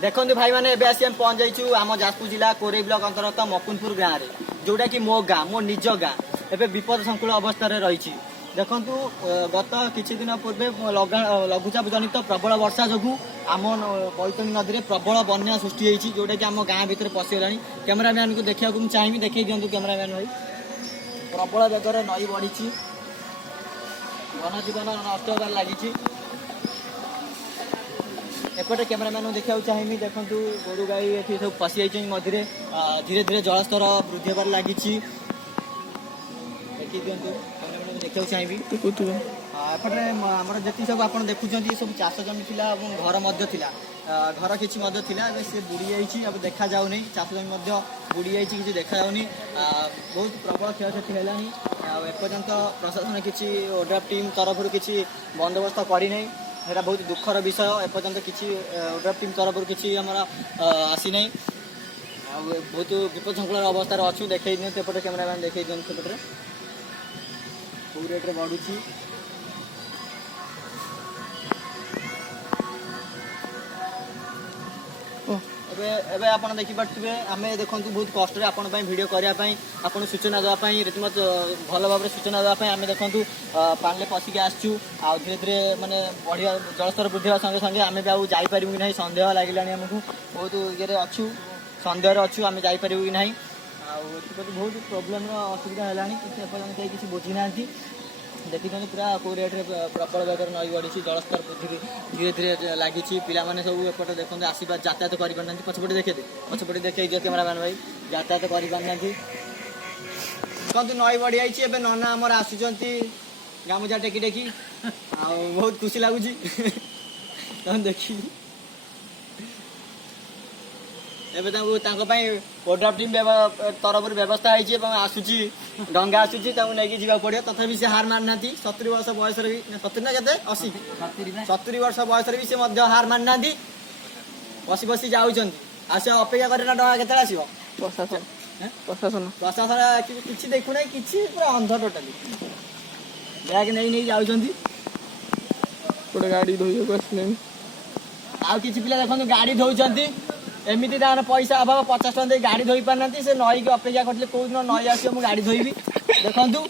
देखो भाई मैंने आसी आम पहुंच जाइए आम जाजपुर जिला कोरे ब्लॉक अंतर्गत मकुनपुर गाँव में जोटा कि मो गाँ मो निज गाँ एवं विपद संकुल अवस्था रही देखु गत किछि दिन पूर्वे लघुचाप जनित प्रबल वर्षा जो आम बैतरणी नदी में प्रबल बन्या सृष्टि होती जोटा कि आम गाँ भितर पशिगला कैमेरामैन को देखा चाहिए देखिए दिखाई दिंतु कैमेरामैन भाई प्रबल बेगर नई बढ़ी जनजीवन नष्ट होबार लगी एपटे कैमेरामैन देखा चाहिए देखो गोरु गाई ये सब पशि जाइए मझे धीरे धीरे जलस्तर वृद्धि होबार लगी देखिए दिंतु कैमेरामैन देखा चाहिए एपटे आम जी सब आप देखुं सब चाष जमी था घर घर किसी से बुड़ी जाइए अब देखा जाऊनी चाष जमी बुड़ी जाइए किसी देखा जाऊनी बहुत प्रबल क्षयक्षति है एपर्यंत प्रशासन किसी ओड्राफ टीम तरफ किसी बंदोबस्त करना सेटा बहुत दुखर विषय एपर्यंत किसी ओड्राफ टीम तरफ किसी आमर आसी ना बहुत विपद संकुल अवस्था अच्छु देखा दिखाते एपटे कैमेरामैन देखा दिखाते सेपटे कौ रेट्रे बढ़ुची एबे आपण देखिपे आम देखु बहुत कष्ट आपण भिड करने आपन सूचना देवाई रीतिमत भल भाव सूचना देवाई आम देखु पानी पशिक आसचु आ धीरे धीरे मानने बढ़िया जलस्तर वृद्धि संगे संगे आम भी आईपर कि ना सन्देह लगे आमको बहुत ये अच्छु सन्देह अच्छु आम जापर कि ना बहुत प्रोब्लेम असुविधा है किसी बुझी ना देखी पूरा कौ रेट्रे प्रबल बेगर नई बढ़ी जलस्तर वृद्धि धीरे धीरे लगी पिलाने सब एपटे देखते आसवा यातायात करना पछपटे देखे पछपटे देखे कैमेरामैन भाई यातायात करना कहतु नई बढ़ी जाइए नना आमर आसुँच गामुछा टेकी टेकी बहुत खुशी लगुच देखी ओड्राफ टीम तरफ व्यवस्था होती आसूची डंगा आसूची नहीं जावा पड़ो तथापि से हार मारना 70 वर्ष बयस भी 70 ना के 80 70 वर्ष बयस भी से हार मारना बसी बसी जाऊँ आस अपेक्षा करना डंगा केते आसो प्रशासन प्रशासन प्रशासन किसी देखुना कि पूरा अंध टोटाली बैग नहीं जाऊँ गोटे गाड़ी धोई आउ कि पिला देखो गाड़ी धोती एमती पैसा अभाव 50 टका गाड़ी धोई पार से नई की अपेक्षा करते कौ दिन नई आस गाड़ी धोबी देखु